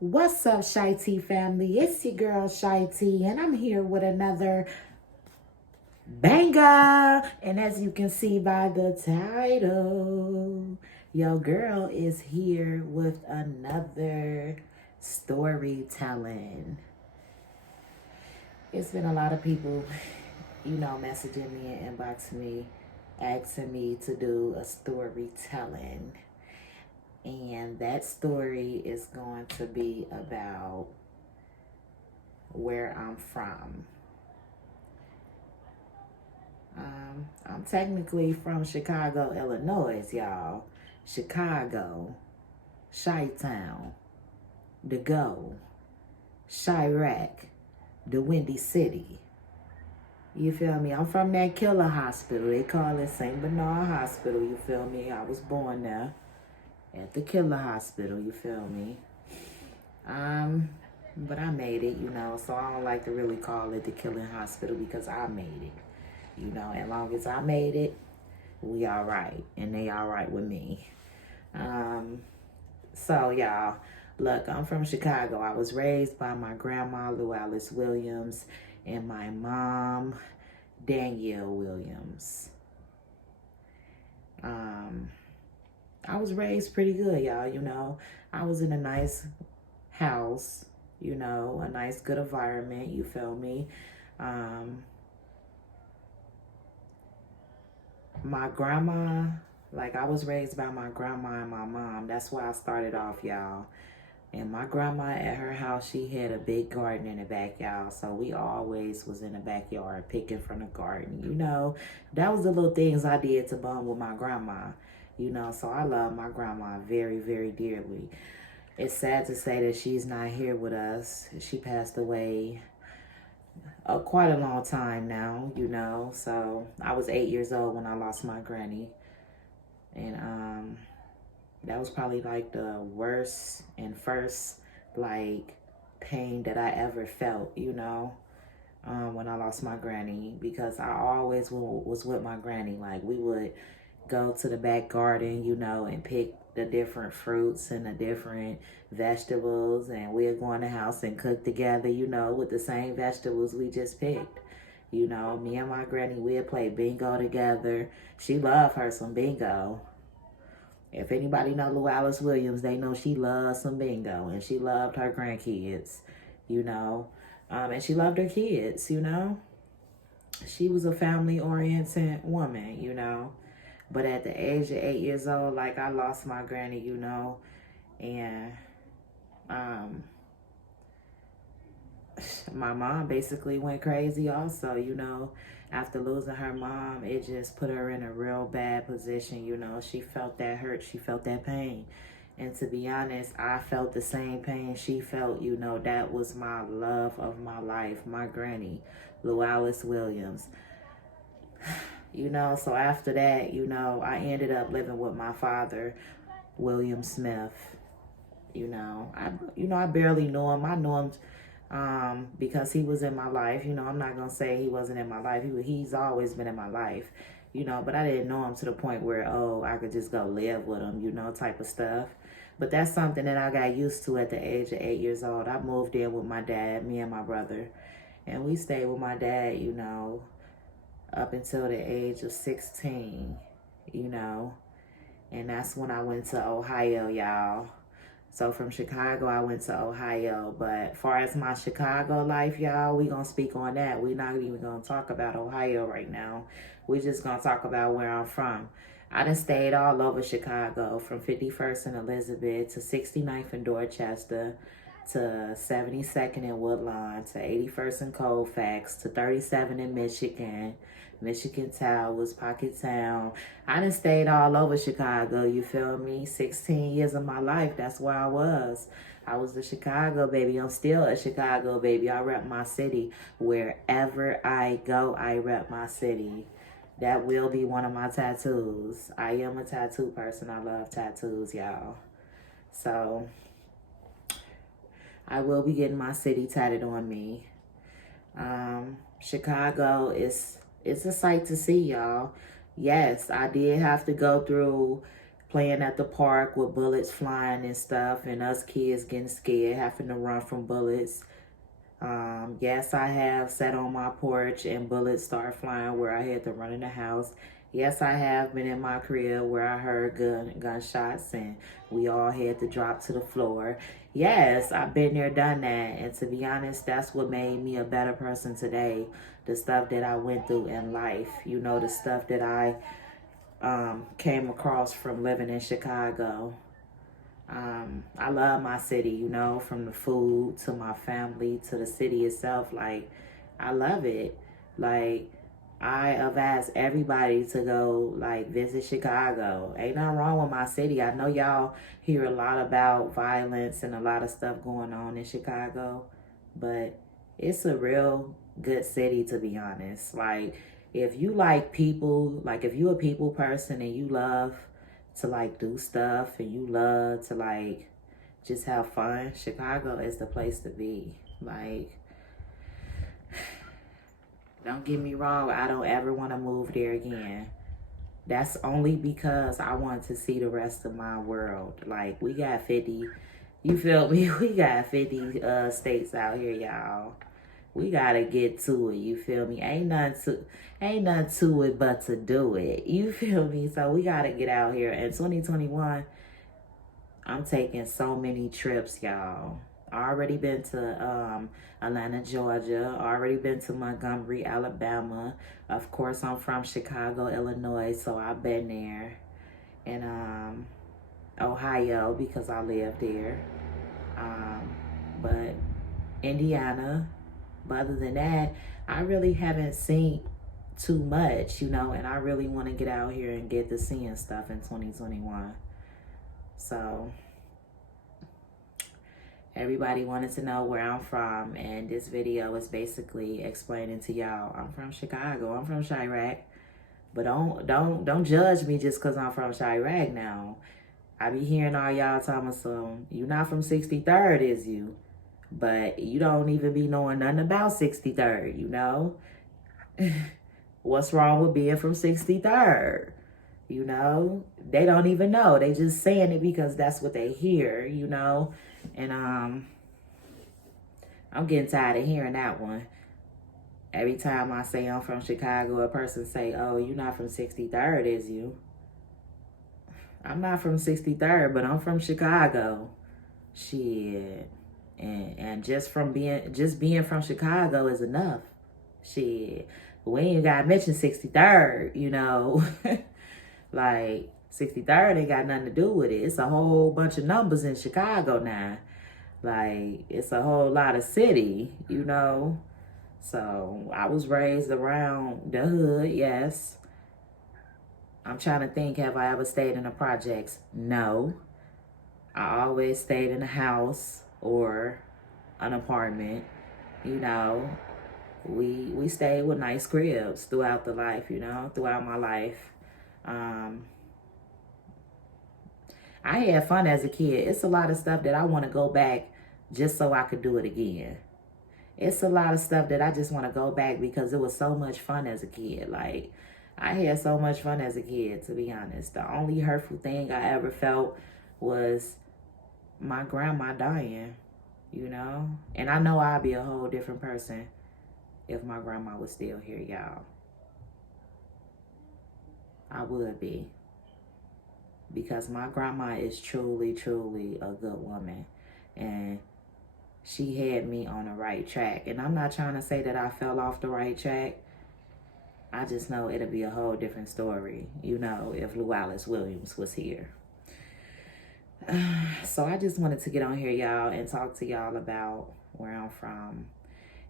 What's up, Shy T family? It's your girl Shy T, and I'm here with another banger. And as you can see by the title, your girl is here with another storytelling. It's been a lot of people, messaging me and inboxing me, asking me to do a storytelling. And that story is going to be about where I'm from. I'm technically from Chicago, Illinois, y'all. Chicago, Chi-Town, the Go, Chirac, the Windy City. You feel me? I'm from that killer hospital. They call it St. Bernard Hospital. You feel me? I was born there at the killer hospital. You feel me? But I made it, so I don't like to really call it the killing hospital because I made it. As long as I made it, we all right. And they all right with me. So y'all, look, I'm from Chicago. I was raised by my grandma, Loualice Williams, and my mom, Danielle Williams. I was raised pretty good, y'all. I was in a nice house, a nice, good environment, you feel me? My grandma, like I was raised by my grandma and my mom. That's why I started off, y'all. And my grandma at her house, she had a big garden in the backyard. So we always was in the backyard picking from the garden, That was the little things I did to bond with my grandma, So I love my grandma very, very dearly. It's sad to say that she's not here with us. She passed away quite a long time now, So I was 8 years old when I lost my granny. And that was probably like the worst and first like pain that I ever felt, when I lost my granny, because I always was with my granny. Like we would go to the back garden, and pick the different fruits and the different vegetables, and we'd go in the house and cook together, with the same vegetables we just picked. Me and my granny, we'd play bingo together. She loved her some bingo. If anybody know Loualice Williams, they know she loves some bingo, and she loved her grandkids, and she loved her kids, She was a family-oriented woman, But at the age of 8 years old, like I lost my granny, and my mom basically went crazy also, After losing her mom, it just put her in a real bad position, She felt that hurt, she felt that pain. And to be honest, I felt the same pain she felt, That was my love of my life, my granny, Loualice Williams. So after that, I ended up living with my father, William Smith. I barely knew him. I knew him because he was in my life. I'm not gonna say he wasn't in my life. He's always been in my life. But I didn't know him to the point where I could just go live with him, type of stuff. But that's something that I got used to at the age of 8 years old. I moved in with my dad, me and my brother, and we stayed with my dad, up until the age of 16, and that's when I went to Ohio, y'all. So from Chicago, I went to Ohio. But far as my Chicago life, y'all, we gonna speak on that. We not even gonna talk about Ohio right now. We just gonna talk about where I'm from. I done stayed all over Chicago, from 51st and Elizabeth to 69th and Dorchester, to 72nd in Woodlawn, to 81st in Colfax, to 37 in Michigan Towers, Pocket Town. I done stayed all over Chicago, you feel me? 16 years of my life, that's where I was. I was a Chicago baby. I'm still a Chicago baby. I rep my city. Wherever I go, I rep my city. That will be one of my tattoos. I am a tattoo person. I love tattoos, y'all. So I will be getting my city tatted on me. Chicago is a sight to see, y'all. Yes, I did have to go through playing at the park with bullets flying and stuff, and us kids getting scared, having to run from bullets. Yes, I have sat on my porch and bullets start flying where I had to run in the house. Yes, I have been in my crib where I heard gunshots and we all had to drop to the floor. Yes, I've been there, done that. And to be honest, that's what made me a better person today. The stuff that I went through in life, you know, the stuff that I came across from living in Chicago. I love my city, you know, from the food to my family to the city itself. Like, I love it. Like, I advise everybody to go, like, visit Chicago. Ain't nothing wrong with my city. I know y'all hear a lot about violence and a lot of stuff going on in Chicago, but it's a real good city, to be honest. Like, if you like people, like, if you a people person and you love to, like, do stuff and you love to, like, just have fun, Chicago is the place to be. Like, don't get me wrong, I don't ever want to move there again. That's only because I want to see the rest of my world. Like, we got 50, you feel me? We got 50 states out here, y'all. We gotta get to it, you feel me? Ain't nothing to it but to do it, you feel me? So we gotta get out here. In 2021, I'm taking so many trips, y'all. I already been to Atlanta, Georgia. Already been to Montgomery, Alabama. Of course, I'm from Chicago, Illinois, so I've been there. And Ohio, because I live there. But Indiana. But other than that, I really haven't seen too much, you know, and I really want to get out here and get to seeing stuff in 2021. So everybody wanted to know where I'm from, and this video is basically explaining to y'all I'm from Chicago. I'm from Chirac. But don't judge me just because I'm from Chirac now. I be hearing all y'all talking some, you not from 63rd, is you? But you don't even be knowing nothing about 63rd, you know? What's wrong with being from 63rd? You know? They don't even know. They just saying it because that's what they hear, you know? And I'm getting tired of hearing that one. Every time I say I'm from Chicago, a person say, oh, you're not from 63rd, is you? I'm not from 63rd, but I'm from Chicago. Shit. And just being from Chicago is enough. Shit. We ain't gotta mention 63rd, you know. Like, 63rd ain't got nothing to do with it. It's a whole bunch of numbers in Chicago now. Like, it's a whole lot of city, you know. So I was raised around the hood, yes. I'm trying to think, have I ever stayed in the projects? No. I always stayed in a house or an apartment, you know. We stayed with nice cribs throughout the life, you know, throughout my life. I had fun as a kid. It's a lot of stuff that I want to go back just so I could do it again. It's a lot of stuff that I just want to go back because it was so much fun as a kid. Like, I had so much fun as a kid, to be honest. The only hurtful thing I ever felt was my grandma dying, you know? And I know I'd be a whole different person if my grandma was still here, y'all. I would be. Because my grandma is truly, truly a good woman. And she had me on the right track. And I'm not trying to say that I fell off the right track. I just know it'll be a whole different story, you know, if Lou Alice Williams was here. So I just wanted to get on here, y'all, and talk to y'all about where I'm from.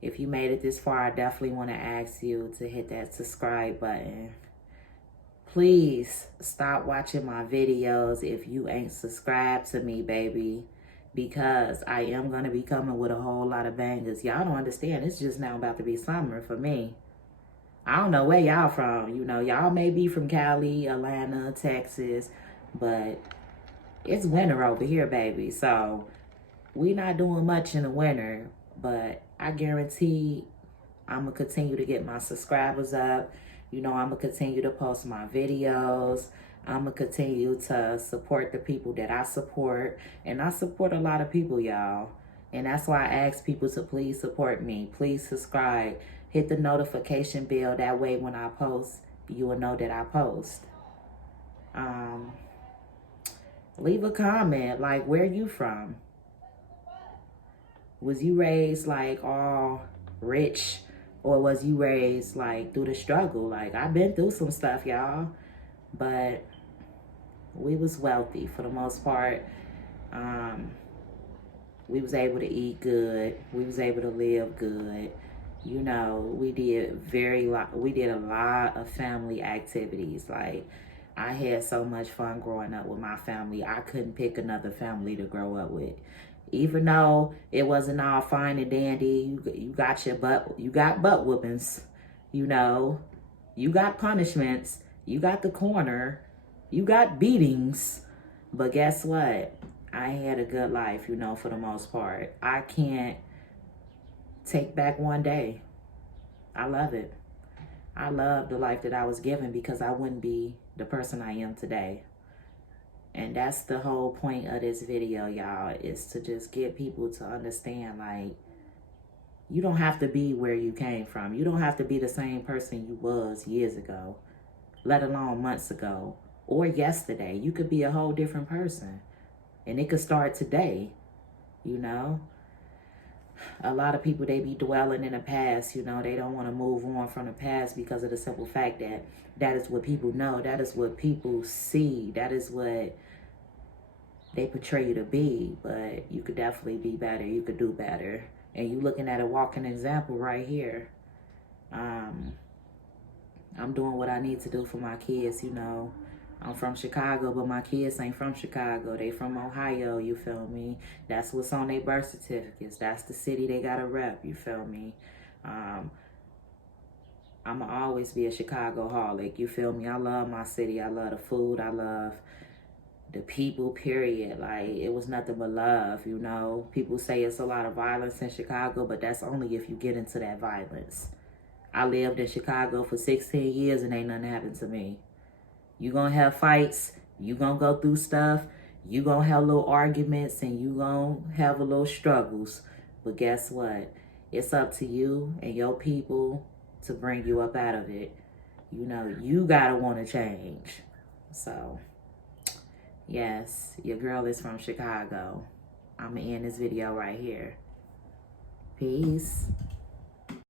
If you made it this far, I definitely want to ask you to hit that subscribe button. Please stop watching my videos if you ain't subscribed to me, baby, because I am going to be coming with a whole lot of bangers. Y'all don't understand. It's just now about to be summer for me. I don't know where y'all from. You know, y'all may be from Cali, Atlanta, Texas, but it's winter over here, baby. So we not doing much in the winter, but I guarantee I'm going to continue to get my subscribers up. You know, I'm going to continue to post my videos. I'm going to continue to support the people that I support. And I support a lot of people, y'all. And that's why I ask people to please support me. Please subscribe. Hit the notification bell. That way when I post, you will know that I post. Leave a comment. Like, where you from? Was you raised like all rich? Or was you raised like through the struggle? Like, I've been through some stuff, y'all. But we was wealthy for the most part. We was able to eat good. We was able to live good. You know, we did a lot of family activities. Like, I had so much fun growing up with my family. I couldn't pick another family to grow up with. Even though it wasn't all fine and dandy, you got butt whoopings, you know, you got punishments, you got the corner, you got beatings. But guess what? I had a good life, you know, for the most part. I can't take back one day. I love it. I love the life that I was given because I wouldn't be the person I am today. And that's the whole point of this video, y'all, is to just get people to understand, like, you don't have to be where you came from. You don't have to be the same person you was years ago, let alone months ago or yesterday. You could be a whole different person. And it could start today, you know. A lot of people, they be dwelling in the past, you know. They don't want to move on from the past because of the simple fact that that is what people know. That is what people see. That is what they portray you to be. But you could definitely be better. You could do better. And you looking at a walking example right here. I'm doing what I need to do for my kids, you know. I'm from Chicago, but my kids ain't from Chicago. They from Ohio, you feel me? That's what's on their birth certificates. That's the city they got to rep, you feel me? I'm going to always be a Chicago-holic, you feel me? I love my city. I love the food. I love the people, period. Like, it was nothing but love, you know? People say it's a lot of violence in Chicago, but that's only if you get into that violence. I lived in Chicago for 16 years and ain't nothing happened to me. You gonna have fights, you gonna go through stuff, you gonna have little arguments, and you gonna have a little struggles. But guess what? It's up to you and your people to bring you up out of it. You know, you gotta wanna change. So, yes, your girl is from Chicago. I'm gonna end this video right here. Peace.